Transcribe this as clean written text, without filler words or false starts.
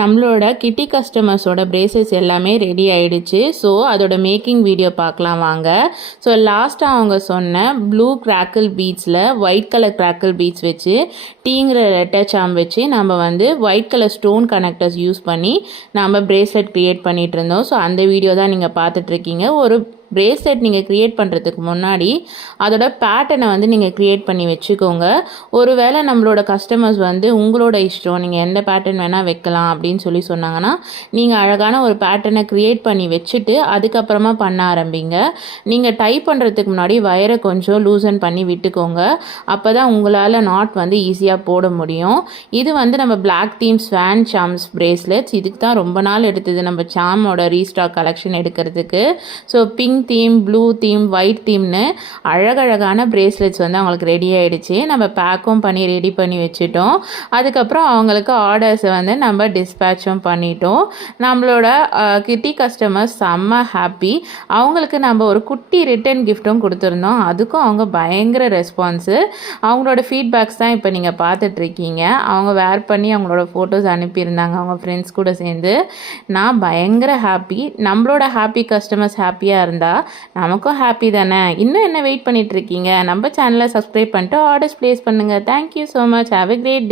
நம்மளோட கிட்டி கஸ்டமர்ஸோட பிரேசஸ் எல்லாமே ரெடி ஆயிடுச்சு. ஸோ அதோட மேக்கிங் வீடியோ பார்க்கலாம் வாங்க. ஸோ லாஸ்ட்டாக அவங்க சொன்ன ப்ளூ கிராக்கிள் பீட்ஸில் ஒயிட் கலர் கிராக்கிள் பீட்ஸ் வச்சு டீங்கிற ரெட்டர் சாம் வச்சு நம்ம white colour stone connectors use பண்ணி நம்ம பிரேஸ்லெட் க்ரியேட் பண்ணிகிட்டு இருந்தோம். ஸோ அந்த வீடியோ தான் நீங்கள் பார்த்துட்ருக்கீங்க. ஒரு பிரேஸ்லெட் நீங்கள் க்ரியேட் பண்ணுறதுக்கு முன்னாடி அதோட பேட்டர்னை நீங்கள் க்ரியேட் பண்ணி வச்சுக்கோங்க. ஒருவேளை நம்மளோட கஸ்டமர்ஸ் உங்களோட இஷ்டம், நீங்கள் எந்த பேட்டர்ன் வேணால் வைக்கலாம் அப்படின்னு சொன்னாங்கன்னா நீங்கள் அழகான ஒரு பேட்டர்னை க்ரியேட் பண்ணி வச்சுட்டு அதுக்கப்புறமா பண்ண ஆரம்பிங்க. நீங்கள் டைப் பண்ணுறதுக்கு முன்னாடி வயரை கொஞ்சம் லூசன் பண்ணி விட்டுக்கோங்க. அப்போ தான் உங்களால் நாட் ஈஸியாக போட முடியும். இது நம்ம black theme swan charms bracelets. இதுக்கு தான் ரொம்ப நாள் எடுத்தது நம்ம சாமோட ரீஸ்டாக் கலெக்ஷன் எடுக்கிறதுக்கு. So pink theme, blue theme, white தீம்னு அழகழகான பிரேஸ்லெட்ஸ் அவங்களுக்கு ரெடி ஆகிடுச்சு. நம்ம பேக்கும் பண்ணி ரெடி பண்ணி வச்சுட்டோம். அதுக்கப்புறம் அவங்களுக்கு ஆர்டர்ஸை நம்ம டிஸ்பேச்சும் பண்ணிட்டோம். நம்மளோட கிட்டி கஸ்டமர்ஸ் செம்ம ஹாப்பி. அவங்களுக்கு நம்ம ஒரு குட்டி ரிட்டன் கிஃப்ட்டும் கொடுத்துருந்தோம். அதுக்கும் அவங்க பயங்கர ரெஸ்பான்ஸு. அவங்களோட ஃபீட்பேக்ஸ் தான் இப்போ நீங்கள் பார்த்துட்ருக்கீங்க. அவங்க வேர் பண்ணி அவங்களோட ஃபோட்டோஸ் அனுப்பியிருந்தாங்க அவங்க ஃப்ரெண்ட்ஸ் கூட சேர்ந்து. நான் பயங்கர ஹாப்பி. நம்மளோட ஹாப்பி கஸ்டமர்ஸ் ஹாப்பியாக இருந்தால் நமக்கும் ஹாப்பி தானே. இன்னும் என்ன வெயிட் பண்ணிட்டு இருக்கீங்க? நம்ம சேனலை சப்ஸ்கிரைப் பண்ணிட்டு ஆர்டர்ஸ் ப்ளேஸ் பண்ணுங்கள். Thank you so much. Have a great day.